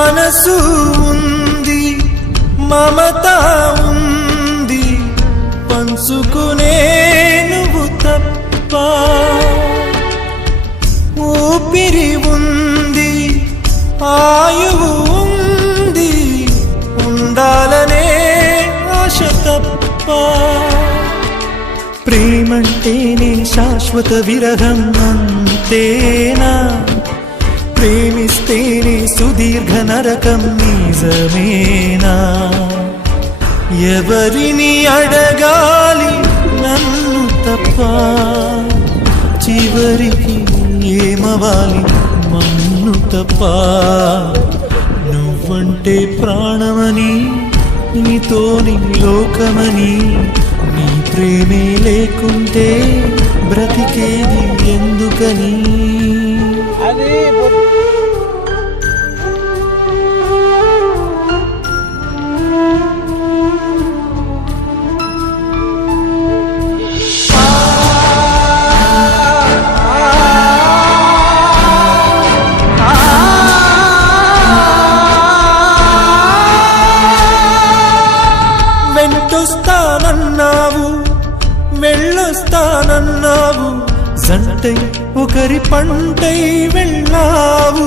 మనసు ఉంది, మమత ఉంది, పంచుకునే నువ్వు తప్ప. ఊపిరి ఉంది, ఆయువు ఉంది, ఉండాలనే ఆశ తప్ప. ప్రేమంటేనే శాశ్వత విరహం అంతేనా? ప్రేమిస్తేనే సుదీర్ఘ నరకం నిజమేనా? ఎవరిని అడగాలి నన్ను తప్ప? చివరికి ఏమవాలి మన్ను తప్ప? నువ్వంటే ప్రాణమని, నీతోని లోకమని, నీ ప్రేమే లేకుంటే బ్రతికేది ఎందుకని? వెంటొస్తానన్నావు, వెళ్ళొస్తానన్నావు, జంటై ఒకరి పంటై వెళ్ళావు.